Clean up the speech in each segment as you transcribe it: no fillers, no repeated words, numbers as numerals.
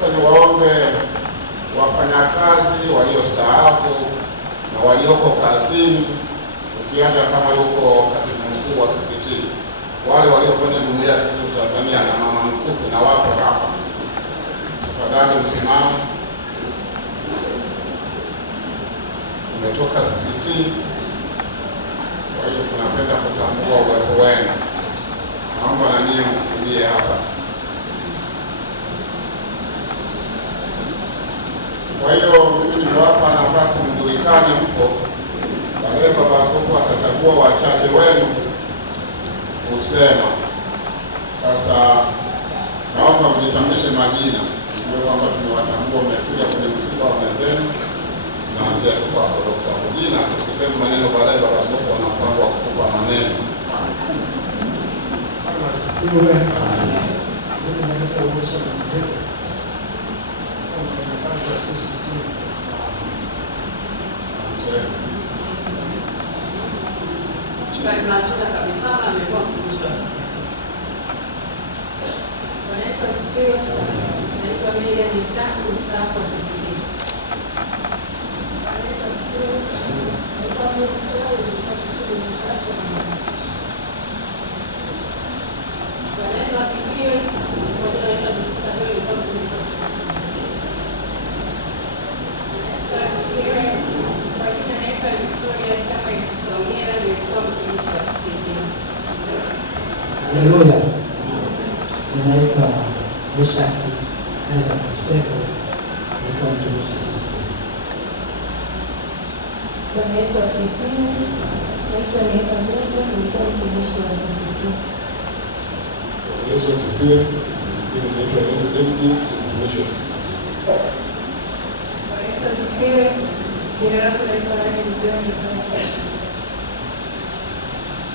Sasa niwaombe wafanyakazi waliostaafu na walioko kazini, ukiacha kama yuko katibu mkuu wa CCT, wale waliofanya Jumuiya ya Kikristo Tanzania na mama mkuu tunawapo hapa, tafadhali msimame. Umetoka CCT, kwa hiyo tunapenda kutambua uwepo wenu. Naomba na nyinyi mkimbie hapa. Kwa hiyo mimi nimewapa nafasi mjulikane mpo. Baadaye baba askofu atachagua wachache wenu kusema. Sasa naomba mjitambulishe majina, ndio kwamba tumewatambua mmekuja kwenye msiba wa mwenzenu. Tunaanzia tu kwa Dr. Mugina, tusiseme maneno baadaye baba askofu ana mpango wa kukupa maneno. Asifiwe. Mimi naitwa Wilson Mtego. Mfanyakazi wa CCT Dar es Salaam. Mchungaji Martina kabisa amekuwa mtumishi wa CCT. Bwana Yesu asifiwe. Naitwa Miriam Mtaku, mstaafu wa CCT. Bwana Yesu asifiwe. Naitwa Miriam Mtaku, mstaafu wa CCT. Bwana Yesu asifiwe. Naitwa mtumishi wa CCT. Kwa jina naitwa Victoria Samuel Kisongera, nilikuwa mtumishi wa CCT. Haleluya. Ninaitwa Meshaki Isaac Mseko, nilikuwa mtumishi wa CCT. Bwana Yesu asifiwe. Naitwa Neema Mungu, nilikuwa mtumishi wa CCT. Yesu asifiwe. Mimi naitwa David, mtumishi wa CCT. Bwana Yesu asifiwe. Jina langu naitwa Rani Mjoni.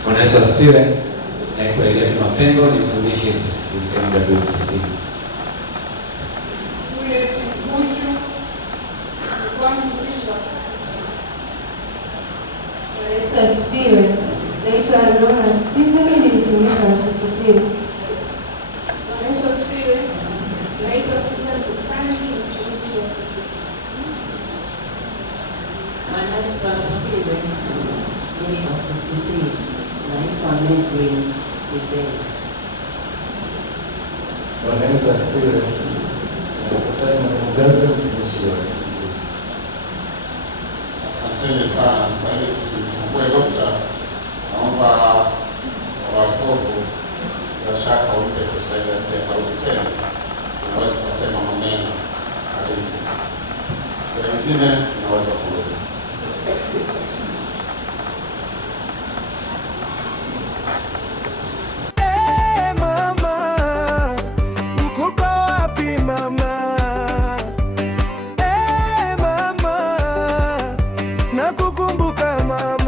Bwana Yesu asifiwe. Naitwa Elia Mapengo, ni mtumishi wa CCT MWTC. Juliet Mbuchu, nilikuwa mtumishi wa CCT. Bwana Yesu asifiwe. Naitwa Lona Steven, ni mtumishi wa CCT. Bwana Yesu asifiwe. Naitwa Susan Kusanji, mtumishi wa CCT. Bwana Yesu asifiwe. Mimi wa CCT naitwa Medwin Kibele. Bwana Yesu asifiwe. Nasema mganga mtumishi wa CCT. Asanteni sana. Sasa hivi tusimsumbue dokta. Naomba askofu bila shaka umpe tusaidia sije karudi tena. Tunaweza kusema maneno karibu. Wengine tunaweza kurudi. Mama, uko wapi mama? Mama, nakukumbuka mama.